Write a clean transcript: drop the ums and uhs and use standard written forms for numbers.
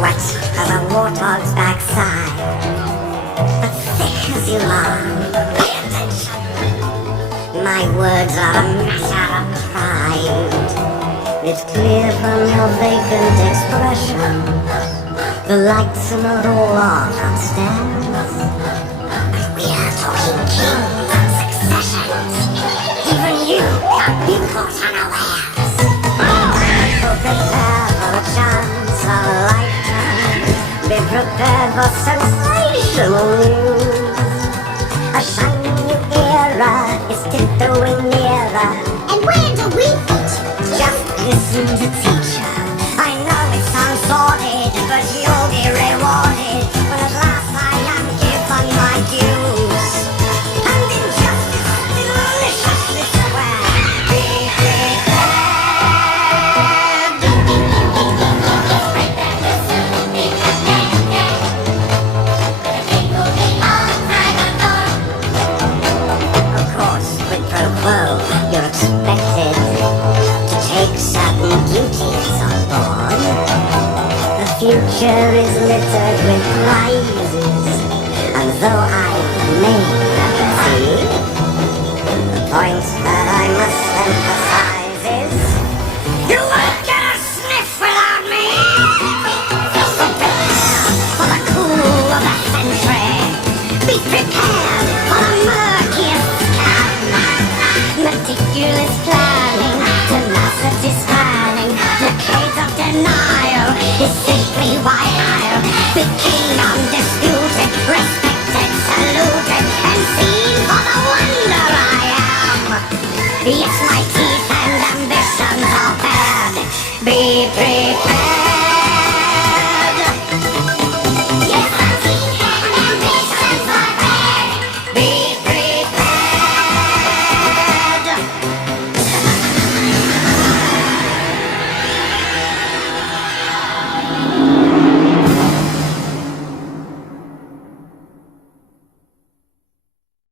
wet as a warthog's backside. But thick as you are, pay attention. My words are a matter of pride. It's clear from your vacant expression. The lights in the hall are upstairs. But we are talking kings and successions. Even you can't be caught unawares. So prepare for a chance of a lifetime. Be prepared for sensational news. A shiny new era is tiptoeing nearer. And where do we fit? Just listen to teacher. I know it sounds sordid, but you'll be rewarded when at last I am given my dues. And injustice deliciously square. Be prepared. Of course, quid pro quo, you're expected to take certain duties on board. The future is littered with prizes, and though I may never see, the point that I must emphasize is you won't get a sniff without me. So prepare for the cool of the century. Be prepared for the murkiest scam. Meticulous planning, tenacity spanning, decades of denial is simply why I'll be king undisputed, respected, saluted, and seen for the wonder I am. Yes, my teeth and ambitions are bad. Be prepared.